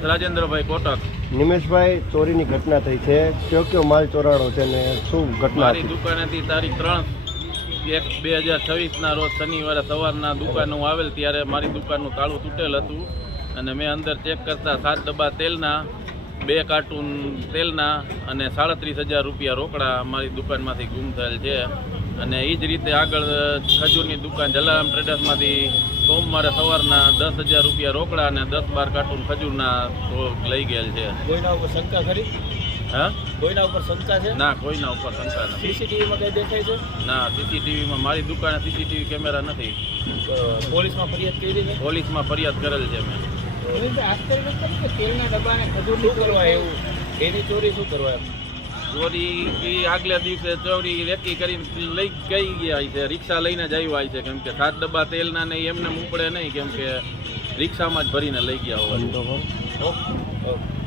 રાજેન્દ્રભાઈ કોટક. નિમેશભાઈ ચોરીની ઘટના થઈ છે. કયો કયો માલ ચોરાણો છે ને શું ઘટના મારી હતી? દુકાનેથી તારીખ ત્રણ એક બે હજાર છવ્વીસના રોજ શનિવારે સવારના દુકાન હું આવેલ ત્યારે મારી દુકાનનું તાળું તૂટેલ હતું અને મેં અંદર ચેક કરતા સાત ડબ્બા તેલના બે કાર્ટૂન તેલના અને સાડત્રીસ હજાર રૂપિયા રોકડા મારી દુકાનમાંથી ગુમ થયેલ છે. અને એ જ રીતે આગળ ખજૂરની દુકાન જલારામ ટ્રેડર્સમાંથી સોમવારે સવારના દસ હજાર રૂપિયા રોકડા અને દસ બાર કાર્ટૂન ખજૂરના લઈ ગયેલ છે. કોઈના ઉપર શંકા ખરી હા? કોઈના ઉપર શંકા છે? ના કોઈના ઉપર શંકા નથી. સીસીટીવીમાં કંઈ દેખાય છે? ના સીસીટીવીમાં મારી દુકાને સીસીટીવી કેમેરા નથી. પોલીસમાં ફરિયાદ કરી છે? પોલીસમાં ફરિયાદ કરેલ છે મેં તેલના ડબ્બાને ખજૂર શું કરવા એવું? એની ચોરી શું કરવા? ચોરી એ આગલા દિવસે ચોરી રેકી કરીને લઈ ગઈ ગયા છે રિક્ષા લઈને જ આવ્યા છે કેમ કે સાત ડબ્બા તેલના નહીં એમને ઉપડે નહીં કેમ કે રિક્ષામાં જ ભરીને લઈ ગયા હોય. Okay okay.